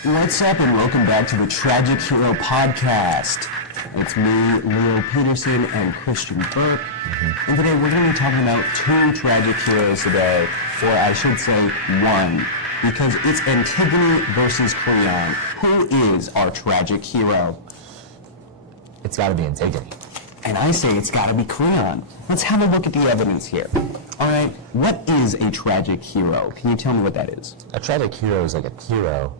What's up, and welcome back to the Tragic Hero Podcast. It's me, Leo Peterson, and Christian Burke. And today we're going to be talking about two tragic heroes today, or I should say one, because it's Antigone versus Creon. Who is our tragic hero? It's got to be Antigone. And I say it's got to be Creon. Let's have a look at the evidence here. All right, what is a tragic hero? Can you tell me what that is? A tragic hero is like a hero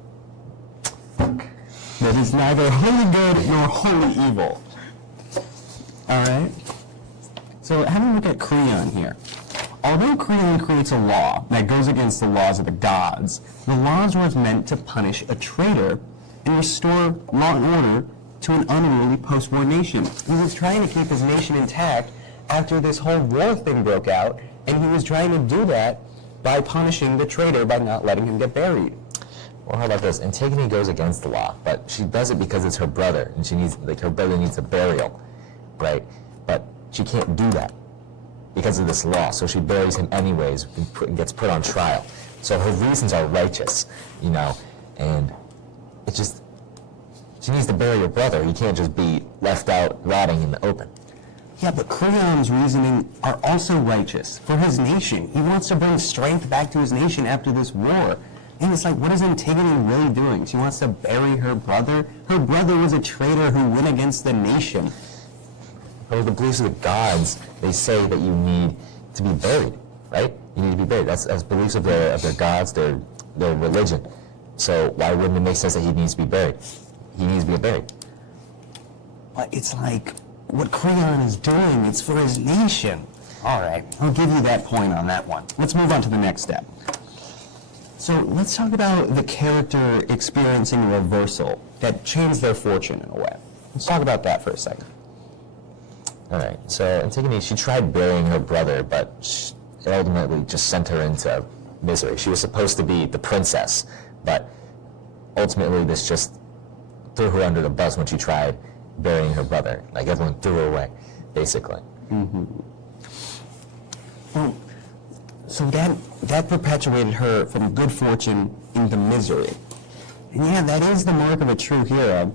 that is neither wholly good nor wholly evil. All right? So have a look at Creon here. Although Creon creates a law that goes against the laws of the gods, the laws were meant to punish a traitor and restore law and order to an unruly post-war nation. He was trying to keep his nation intact after this whole war thing broke out, and he was trying to do that by punishing the traitor by not letting him get buried. Well, how about this? Antigone goes against the law, but she does it because it's her brother, and she needs, like, her brother needs a burial, right? But she can't do that because of this law, so she buries him anyways and gets put on trial. So her reasons are righteous, you know, and it just, she needs to bury her brother. He can't just be left out rotting in the open. Yeah, but Creon's reasoning are also righteous for his nation. He wants to bring strength back to his nation after this war. And it's like, what is Antigone really doing? She wants to bury her brother? Her brother was a traitor who went against the nation. But with the beliefs of the gods, they say that you need to be buried, right? You need to be buried. That's beliefs of their gods, their religion. So why wouldn't it make sense that he needs to be buried? He needs to be buried. But it's like, what Creon is doing, it's for his nation. All right, I'll give you that point on that one. Let's move on to the next step. So let's talk about the character experiencing a reversal that changed their fortune in a way. Let's talk about that for a second. All right, so Antigone, she tried burying her brother, but it ultimately just sent her into misery. She was supposed to be the princess, but ultimately this just threw her under the bus when she tried burying her brother. Like, everyone threw her away, basically. Mm-hmm. Well, so that perpetuated her from good fortune into misery. And yeah, that is the mark of a true hero.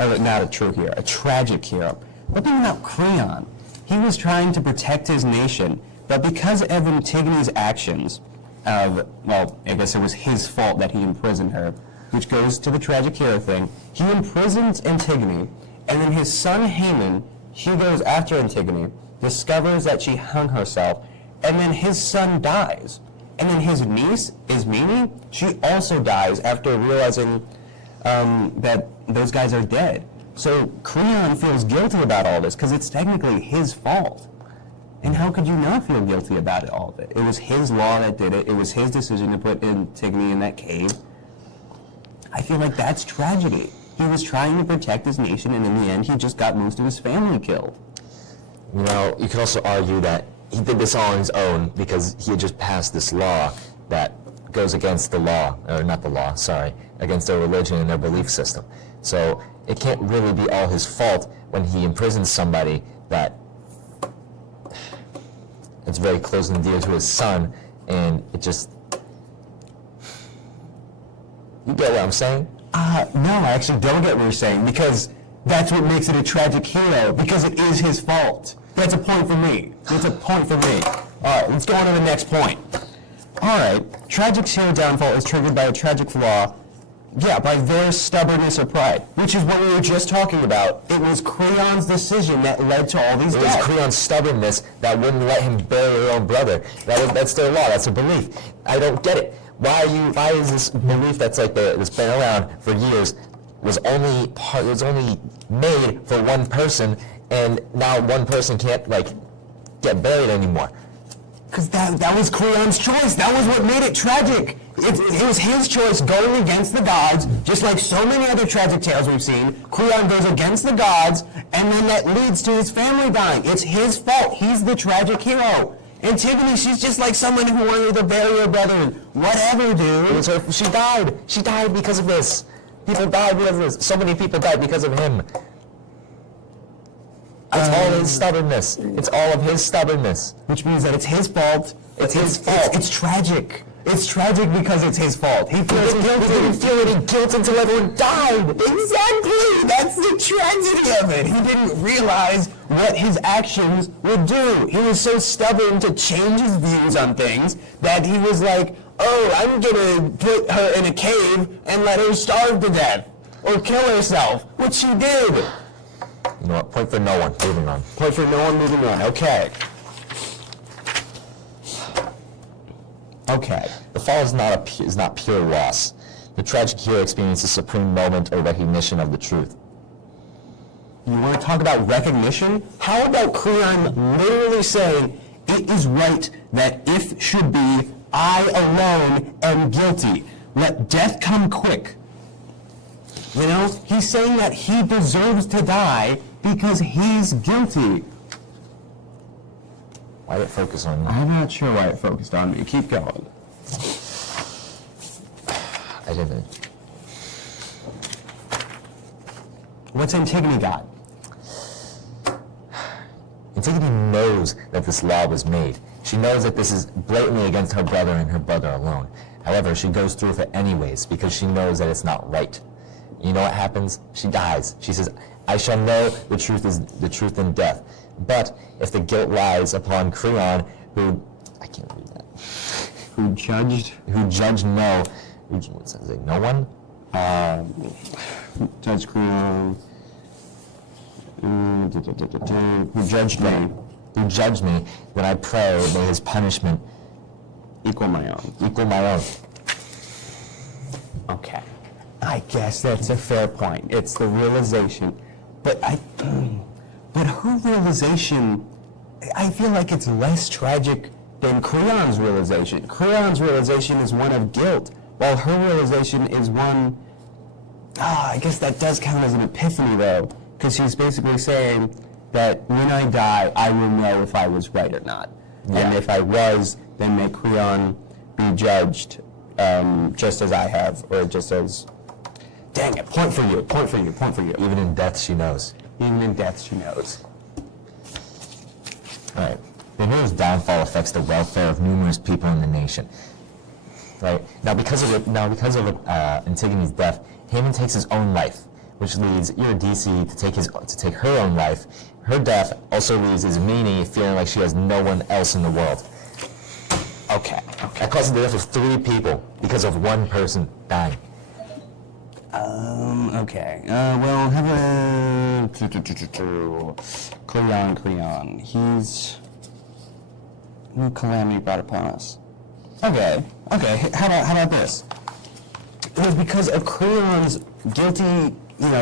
Or not a true hero, a tragic hero. But think about Creon. He was trying to protect his nation, but because of Antigone's actions, well, I guess it was his fault that he imprisoned her, which goes to the tragic hero thing. He imprisons Antigone, and then his son Haman, he goes after Antigone, discovers that she hung herself, and then his son dies. And then his niece, Ismene, she also dies after realizing that those guys are dead. So Creon feels guilty about all this because it's technically his fault. And how could you not feel guilty about it, all of it? It was his law that did it. It was his decision to put Antigone in that cave. I feel like that's tragedy. He was trying to protect his nation, and in the end, he just got most of his family killed. You know, you could also argue that he did this all on his own because he had just passed this law that goes against the law, or not the law, sorry, against their religion and their belief system. So it can't really be all his fault when he imprisons somebody that it's very close and dear to his son, and it just... You get what I'm saying? No, I actually don't get what you're saying, because that's what makes it a tragic hero, because it is his fault. That's a point for me. That's a point for me. All right, let's go on to the next point. All right, tragic hero downfall is triggered by a tragic flaw, yeah, by their stubbornness or pride, which is what we were just talking about. It was Creon's decision that led to all these deaths. It was Creon's stubbornness that wouldn't let him bury her own brother. That's their law. That's a belief. I don't get it. Why is this belief that's been around for years was only made for one person, and now one person can't get buried anymore? Because that was Creon's choice. That was what made it tragic. It was his choice going against the gods, just like so many other tragic tales we've seen. Creon goes against the gods, and then that leads to his family dying. It's his fault. He's the tragic hero. Antigone, she's just like someone who wanted to bury her brother and whatever, dude. It was her. She died. She died because of this. People died because of this. So many people died because of him. It's all his stubbornness. It's all of his stubbornness. Which means that it's his fault. It's his fault. It's tragic. It's tragic because it's his fault. He feels guilty. He didn't feel any guilt until everyone died. Exactly! That's the tragedy of it. He didn't realize what his actions would do. He was so stubborn to change his views on things that he was like, oh, I'm gonna put her in a cave and let her starve to death. Or kill herself, which she did. You know what? Point for no one. Moving on. Point for no one, moving on. Okay. Okay. The fall is not pure loss. The tragic hero experiences a supreme moment or recognition of the truth. You want to talk about recognition? How about Creon literally saying, it is right that if should be, I alone am guilty. Let death come quick. You know, he's saying that he deserves to die because he's guilty. Why did it focus on me? I'm not sure why it focused on me. Keep going. I didn't. What's Antigone got? Antigone knows that this law was made. She knows that this is blatantly against her brother and her brother alone. However, she goes through with it anyways because she knows that it's not right. You know what happens? She dies. She says, I shall know the truth is the truth in death. But if the guilt lies upon Creon, who, I can't read that. Who judged no, what does it say, no one? Judge Creon. Who judged me. Who judged me, then I pray may his punishment Equal my own. equal my own. Okay. I guess that's a fair point. It's the realization. But her realization, I feel like it's less tragic than Creon's realization. Creon's realization is one of guilt, while her realization is one, I guess that does count as an epiphany though, because she's basically saying that when I die, I will know if I was right or not. Yeah. And if I was, then may Creon be judged just as I have, or just as, dang it, point for you, point for you, point for you. Even in death she knows. Even in death she knows. Right. The hero's downfall affects the welfare of numerous people in the nation. Right. Now, because of Antigone's death, Haman takes his own life, which leads Eurydice to take her own life. Her death also leaves Ismene feeling like she has no one else in the world. Okay. That causes the death of 3 people because of one person dying. Okay. Well, have a Creon. He's new calamity brought upon us. Okay. How about this? It was because of Creon's guilty,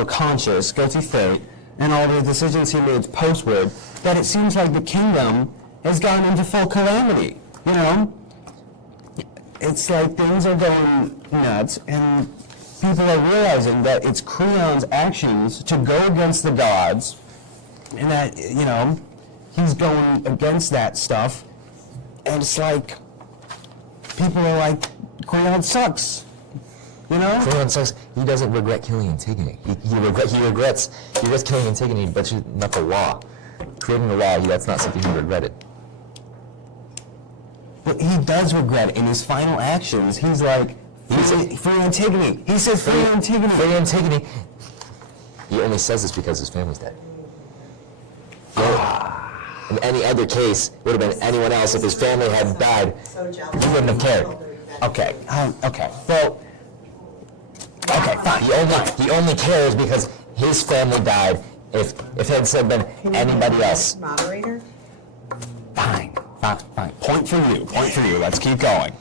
conscience, guilty fate, and all the decisions he made postward, that it seems like the kingdom has gone into full calamity. It's like things are going nuts, and people are realizing that it's Creon's actions to go against the gods, and that, he's going against that stuff, and it's like, people are like, Creon sucks, Creon says he doesn't regret killing Antigone. He regrets killing Antigone, but she's not the law. Creating the law, that's not something he regretted. But he does regret it. In his final actions, he's like, free Antigone. He says free Antigone. Free Antigone. He only says this because his family's dead. In any other case, it would have been anyone else. If his family had died, he wouldn't have cared. Okay. Well, okay, fine. He only cares because his family died. If it had said been anybody else. Moderator? Fine. Point for you. Let's keep going.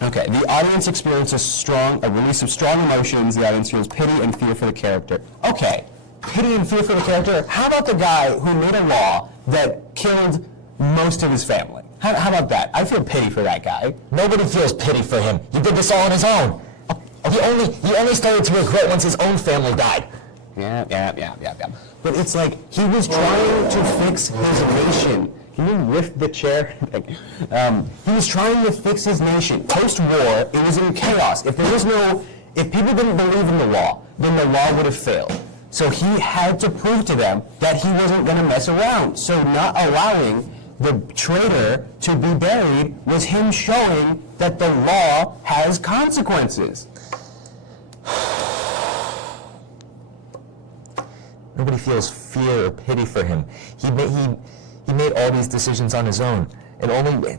Okay, the audience experiences a release of strong emotions. The audience feels pity and fear for the character. Okay, pity and fear for the character. How about the guy who made a law that killed most of his family? How about that? I feel pity for that guy. Nobody feels pity for him. He did this all on his own. He only started to regret once his own family died. Yeah. But it's like he was trying to fix his nation. Can you lift the chair? He was trying to fix his nation. Post-war, it was in chaos. If people didn't believe in the law, then the law would have failed. So he had to prove to them that he wasn't going to mess around. So not allowing the traitor to be buried was him showing that the law has consequences. Nobody feels fear or pity for him. He made all these decisions on his own, and only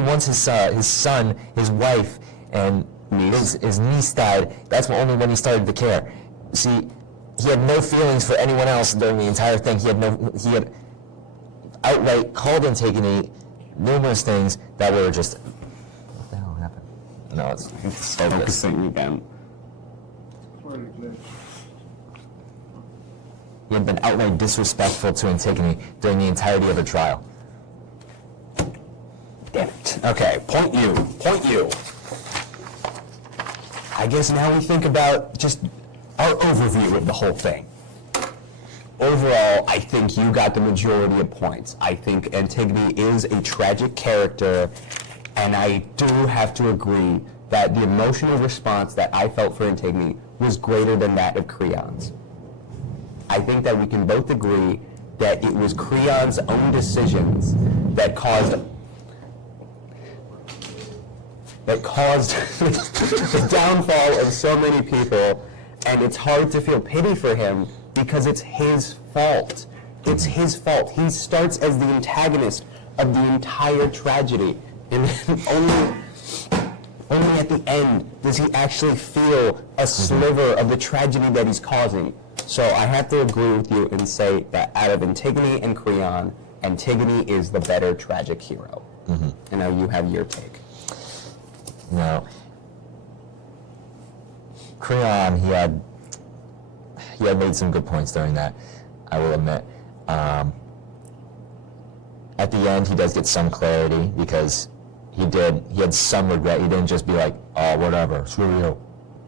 once his son, his wife, and his niece died. That's only when he started to care. See, he had no feelings for anyone else during the entire thing. He had outright called Antigone numerous things that were just. What the hell happened? No, it's Focusing again. He had been outright disrespectful to Antigone during the entirety of her trial. Damn it. Okay, point you. I guess now we think about just our overview of the whole thing. Overall, I think you got the majority of points. I think Antigone is a tragic character, and I do have to agree that the emotional response that I felt for Antigone was greater than that of Creon's. I think that we can both agree that it was Creon's own decisions that caused the downfall of so many people, and it's hard to feel pity for him because it's his fault. It's his fault. He starts as the antagonist of the entire tragedy, and only at the end does he actually feel a sliver of the tragedy that he's causing. So I have to agree with you and say that out of Antigone and Creon, Antigone is the better tragic hero. And now you have your take. Now, Creon, he had made some good points during that, I will admit. At the end, he does get some clarity because he had some regret. He didn't just be like, oh, whatever, screw you,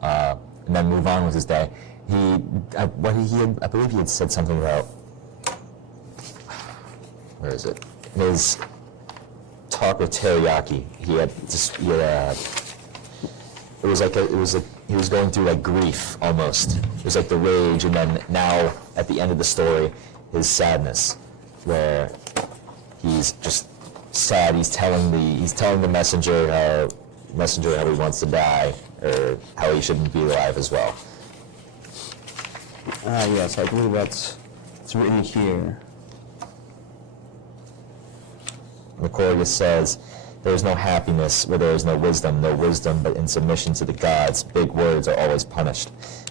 and then move on with his day. I believe he had said something about, where is it? His talk with Teriyaki. He was going through like grief almost. It was like the rage, and then now at the end of the story, his sadness, where he's just sad. He's telling the messenger how he wants to die, or how he shouldn't be alive as well. Yes, I believe it's written here. Macorius says, there is no happiness where there is no wisdom but in submission to the gods. Big words are always punished,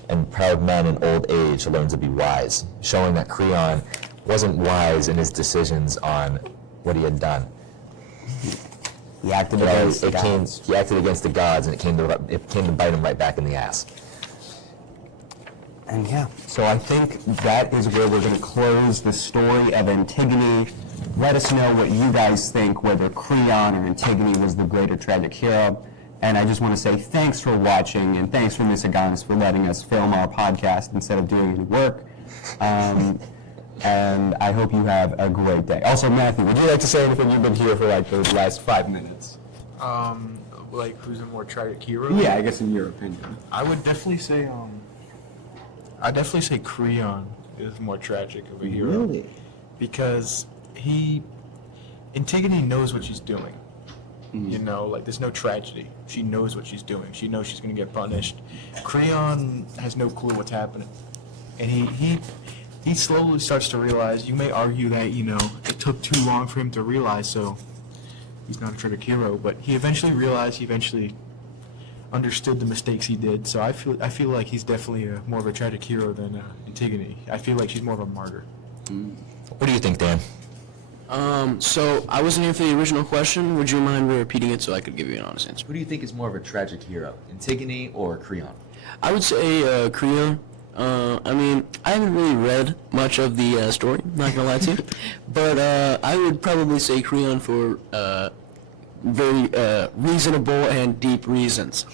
and proud men in old age learn to be wise, showing that Creon wasn't wise in his decisions on what he had done. He acted against the gods. He acted against the gods, and it came to bite him right back in the ass. And yeah, so I think that is where we're going to close the story of Antigone. Let us know what you guys think, whether Creon or Antigone was the greater tragic hero. And I just want to say thanks for watching, and thanks for Miss Aganis for letting us film our podcast instead of doing any work. And I hope you have a great day. Also, Matthew, would you like to say anything? You've been here for like the last 5 minutes. Like who's a more tragic hero? Yeah, I guess in your opinion. I would definitely say Creon is more tragic of a hero. Really? Because Antigone knows what she's doing. You know, like there's no tragedy. She knows what she's doing. She knows she's going to get punished. Creon has no clue what's happening, and he slowly starts to realize. You may argue that it took too long for him to realize, so he's not a tragic hero. But he eventually realized. He eventually understood the mistakes he did. So I feel like he's definitely more of a tragic hero than Antigone. I feel like she's more of a martyr. What do you think, Dan? So I wasn't here for the original question. Would you mind repeating it so I could give you an honest answer? Who do you think is more of a tragic hero, Antigone or Creon? I would say Creon. I mean, I haven't really read much of the story, not gonna lie to you, but I would probably say Creon for very reasonable and deep reasons.